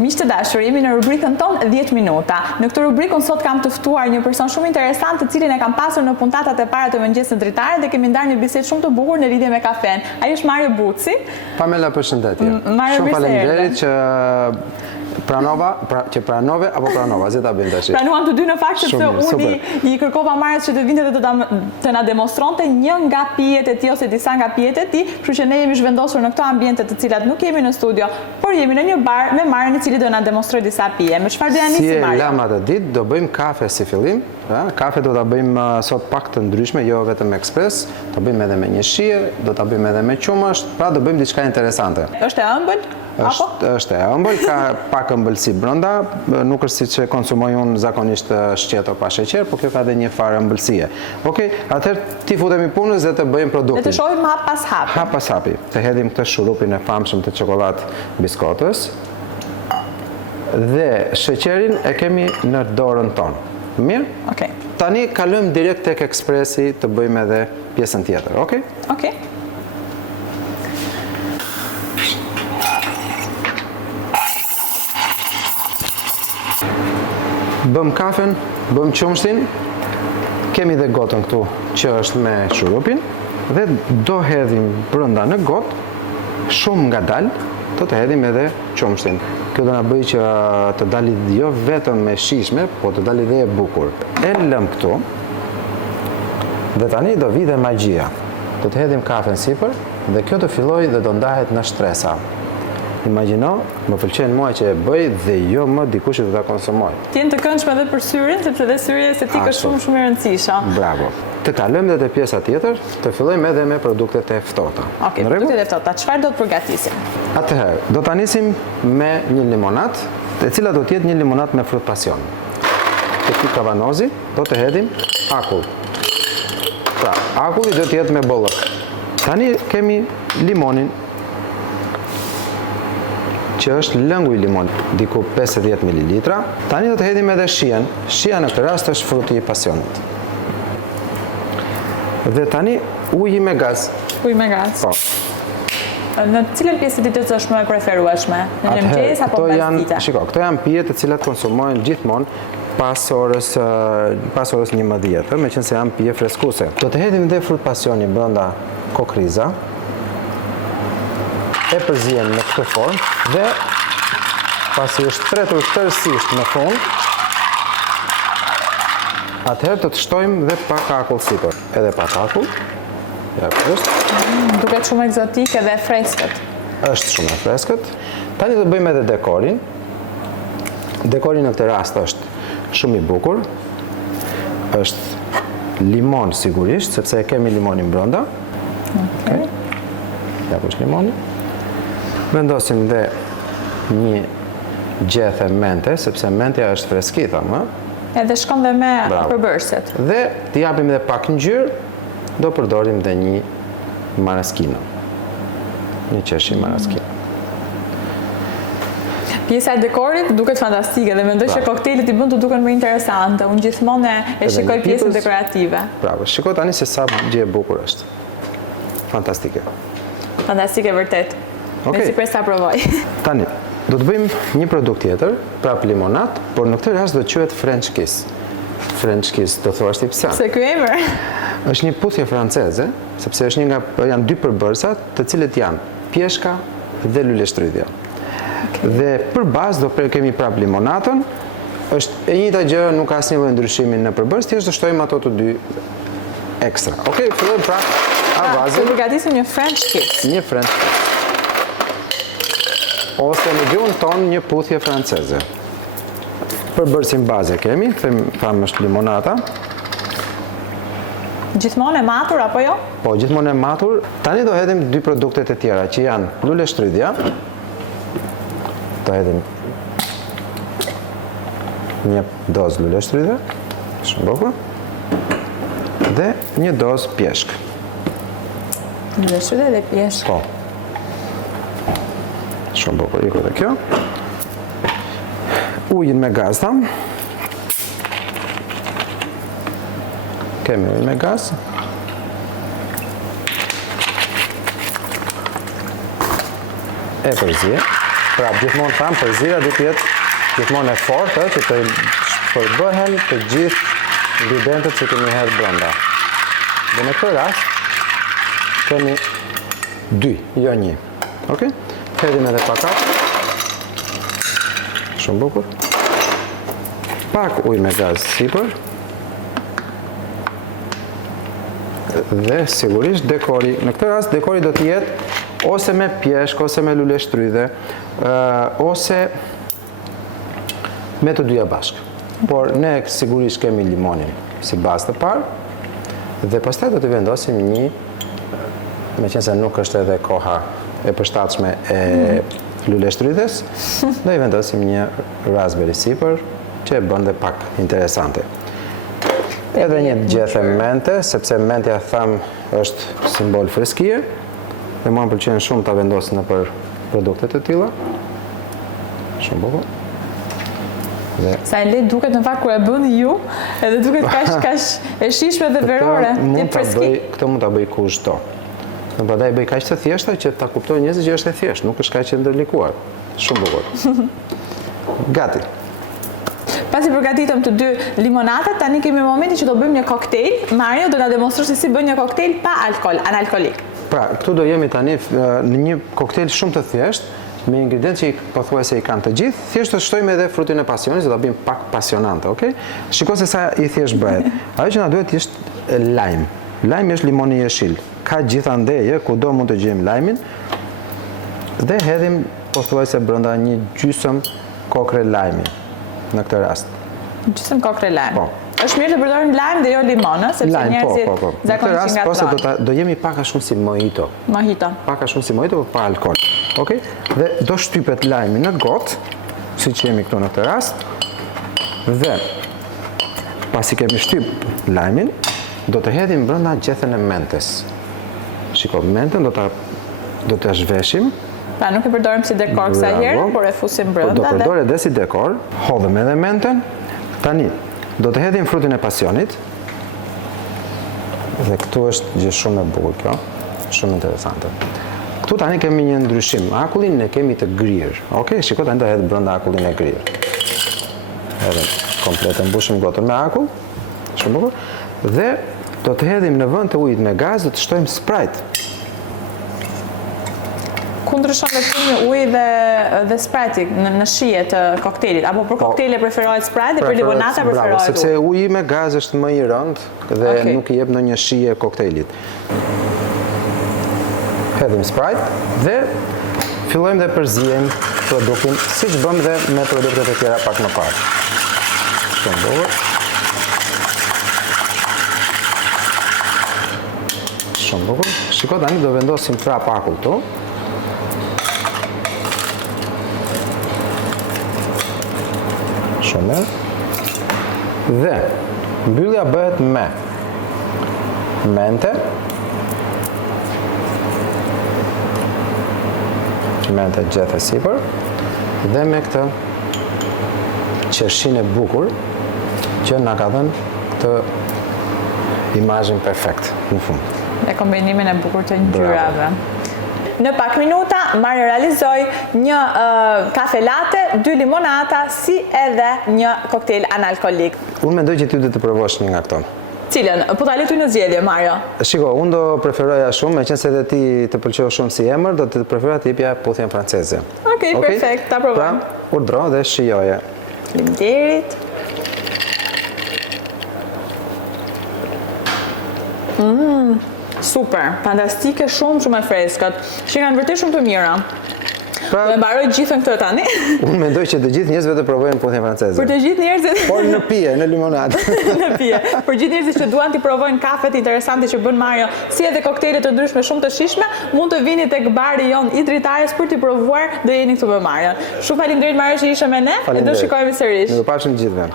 Miq të dashur, jemi në rubrikën tonë 10 minuta. Në këtë rubrikë unë sot kam të ftuar një person shumë interesant, të cilin e kam pasur në puntatat e para të Mëngjesit Dritare dhe kemi ndarë një bisedë shumë të bukur në lidhje me kafen. Ai është Mario Buci. Pamela, përshëndetje. Shumë faleminderit që pranove apo pranova, si ta bëjmë tash. Pranuam të dy në fakt sepse unë i kërkova Marios që të vinte dhe të na demonstronte një nga pijet e tij ose disa nga pijet e tij, kështu që ne jemi zhvendosur në këto ambiente të cilat nuk jemi në studio, por jemi në një bar me Marion i cili do na demonstrojë disa pije. Me çfarë do ja nisim Mario? Si lama të ditë do bëjmë kafe si fillim. Kafe do ta bëjmë sot pak të ndryshme, jo vetëm ekspres, do bëjmë edhe me një shije, do ta bëjmë edhe me qumësht, pra do bëjmë diçka interesante. Është e ëmbël? Është e ëmbël, ka pak ëmbëlsi brenda, nuk është siç e konsumoj unë zakonisht shqeto pa sheqer, por kjo ka edhe një farë ëmbëlsie. Okej, atëherë ti futemi punës dhe të bëjmë produktin. Dhe të shohim hap pas hapi. Hap pas hapi. Të hedhim këtë shurupin e famshëm të çokoladë biskotës. Dhe sheqerin e kemi në dorën tonë. Mirë? Okej. Tani kalojmë direkt tek ekspresi të bëjmë edhe pjesën tjetër, okej? Okej. Bëm kafen, bëm qumshtin, kemi dhe gotën këtu që është me shurupin dhe do hedhim brenda në gotë, shumë ngadalë, do të hedhim edhe qumshtin. Kjo do na bëj që të dali jo vetëm me shishme, po të dali dhe e bukur. E lëm këtu dhe tani do vi dhe magjia. Do të hedhim kafen sipër dhe kjo do filloj dhe do ndahet në shtresa. Imagjino, më pëlqen mua që e bëj dhe jo më dikush që do ta konsumoj. Ti je të këndshme edhe për syrin, sepse dhe syri estetik është shumë e rëndësishme. Bravo. Të kalojmë edhe te pjesa tjetër, të fillojmë edhe me produktet e ftohta. Okej, produktet e ftohta, çfarë do të përgatisim? Atëherë, do ta nisim me një limonat, e cila do të jetë një limonat me frut pasion. Te ky kavanozi do të hedhim akull. Pra, akulli do të jetë me bollëk. Tani kemi limonin, që është lëngu i limonit, diku 50 ml. Tani do të hedhim edhe shijen. Shija në këtë rast është fruti i pasionit. Dhe tani uji me gaz. Uji me gaz. Po. Në cilën pjesë të ditës është më e preferueshme? Në mëngjes apo pas dite? Shiko, këto janë pije të cilat konsumohen gjithmonë pas orës 11, meqense janë pije freskuese. Do të hedhim dhe frut pasioni brenda kokriza. E përzijem në këtë formë dhe pasi është tretur tërësisht në fund, atëherë do të shtojmë dhe pak akull sipër. Edhe pak akull. Ja, është. Duket shumë egzotike dhe freskët. Është shumë e freskët. Tani do bëjmë edhe dekorin. Dekori në këtë rast është shumë i bukur. Është limon sigurisht, sepse e kemi limonin brenda. Okej. Ja, është limoni. Vendosim dhe një gjethe mente, sepse mentja është freskita, më. Edhe shkon dhe me përbërëset. Dhe t'i japim dhe pak ngjyrë, do përdorim dhe një maraskino. Një qeshi maraskino. Pjesa e dekorit duket fantastike dhe mendoj që koktejlet i bën të duken më interesante. Unë gjithmonë e shikoj pjesën dekorative. Bravo, shikoj tani se sa gjë e bukur është. Fantastike. Fantastike vërtet. Me si presa provoj. Tani, do të bëjmë një produkt tjetër, prap limonat, por në këtë rast do të quhet French Kiss. French Kiss, do thuash ti pse? Se ky emër është një puthje franceze, sepse është janë dy përbërësa, të cilët janë pjeshka dhe luleshtrydhja. Dhe për bazë do kemi prap limonatën, është e njëjta gjë, nuk ka asnjë lloj ndryshimi në përbërës, thjesht do shtojmë ato të dy ekstra. Okej, fillojmë pra avazin. Do përgatisim një French Kiss. Një French Kiss. Ose në gjuhën tonë një puthje franceze. Përbërësin baze kemi, thamë është limonata. Gjithmonë e matur apo jo? Po, gjithmonë e matur. Tani do hedhim dy produktet e tjera që janë luleshtrydhja. Do hedhim një dozë luleshtrydhje, shumë bukur. Dhe një dozë pjeshk. Luleshtrydhje dhe pjeshk. Po. Shumë bukur, iko dhe kjo. Ujin me gaz tam. Kemi ujin me gaz. E përzije. Pra, gjithmonë tham, përzira duhet të jetë gjithmonë e fortë, që të përbëhen të gjithë ingredientët që kemi hedhur brenda. Dhe në këtë rast kemi 2, jo 1. Okej? Hedhim edhe pak kafë. Shumë bukur. Pak ujë me gaz sipër. Dhe sigurisht dekori. Në këtë rast dekori do të jetë ose me pjeshk, ose me lule shtrydhe, ose me të dyja bashkë. Por ne sigurisht kemi limonin si bazë të parë, dhe pastaj do të vendosim një, meqense nuk është edhe koha e përshtatshme e lule shtrydhes, do i vendosim një raspberry sipër, që e bën dhe pak interesante. Edhe një gjethe mente, sepse mentja tham është simbol freskie, dhe mua më pëlqen shumë ta vendos nëpër produkte të tilla. Shumë bukur. Sa e lehtë duket në fakt kur e bëni ju, edhe duket kaq e shijshme dhe verore. Këtë mund ta bëj kushdo. Në prandaj bëj kaq të thjeshta që ta kuptojnë njerëzit që është e thjeshtë, nuk është kaq e ndërlikuar. Shumë bukur. Gati. Pasi përgatitëm të dy limonatat, tani kemi momentin që do bëjmë një koktejl. Mario do na demonstrojë si bën një koktejl pa alkool, analkolik. Pra, këtu do jemi tani në një koktejl shumë të thjeshtë, me ingredientë që pothuajse i kanë të gjithë, thjesht të shtojmë edhe frutin e pasionit, do ta bëjmë pak pasionante, okay? Shiko se sa i thjesht bëhet. Ajo që na duhet është lajm. Lajmi është limoni i jeshil. Ka gjithandeje, kudo mund të gjejmë lajmin. Dhe hedhim pothuajse brenda një gjysmë kokre lajmi në këtë rast. Gjysmë kokre lajm. Po. Është mirë të përdorim lajm dhe jo limon, sepse njerëzit zakonisht ngatrohen. Do jemi pak a shumë si mojito. Mojito. Pak a shumë si mojito, por pa alkool. Okej? Dhe do shtypet lajmi në gotë, siç jemi këtu në këtë rast. Dhe pasi kemi shtyp lajmin, do të hedhim brenda gjethen e mentes. Shiko, mentën do ta zhveshim. Pra nuk e përdorim si dekor kësa herë, por e fusim brenda. Do përdor edhe si dekor, hodhëm edhe mentën. Tani do të hedhim frutin e pasionit. Dhe këtu është gjë shumë e bukur kjo, shumë interesante. Këtu tani kemi një ndryshim. Akullin ne kemi të grirë. Okej, shiko tani do hedh brenda akullin e grirë. Edhe komplet e mbushim gotën me akull. Shumë bukur. Dhe do të hedhim në vend të ujit me gaz, do të shtojmë Sprite. Ku ndryshon veprimi uji dhe Sprite në shije të koktejlit? Apo për koktejle preferohet Sprite dhe për limonata preferohet uji? Sepse uji me gaz është më i rëndë dhe nuk i jep ndonjë shije koktejlit. Hedhim Sprite dhe fillojmë dhe përzijem produktin, siç bëm dhe me produktet e tjera pak më parë. Shumë bukur. Shumë bukur. Shiko tani do vendosim prap akull këtu. Shumë mirë. Dhe mbyllja bëhet me mente, gjethe sipër, dhe me këtë qershin e bukur që na ka dhënë këtë imazhin perfekt në fund. Dhe kombinimin e bukur të ngjyrave. Në pak minuta, Mario realizoi një kafe latte, 2 limonata, si edhe një koktejl analkolik. Unë mendoj që ty do të provosh një nga këto. Cilën? Po ta letuj në zgjedhje, Mario. Shiko, unë do preferoja shumë, meqense edhe ti të pëlqeu shumë si emër, do të preferoja të jepja puthjen franceze. Okej, perfekt, ta provojmë. Pra, urdhro dhe shijoje. Faleminderit. Super, fantastike, shumë e freskët. Që kanë vërtet shumë të mira. Do e mbaroj gjithën këtë tani. Unë mendoj që të gjithë njerëzit të provojnë puthjen franceze. Për të gjithë njerëzit. Por në pije, në limonadë. Në pije. Për gjithë njerëzit që duan të provojnë kafet interesante që bën Mario, si edhe koktejlet të ndryshme shumë të shijshme, mund të vini tek bari jon i Dritares për t'i provuar dhe jeni këtu me Mario. Shumë faleminderit Mario që ishe me ne. E do shikojmë sërish. Mirupafshim të gjithëve.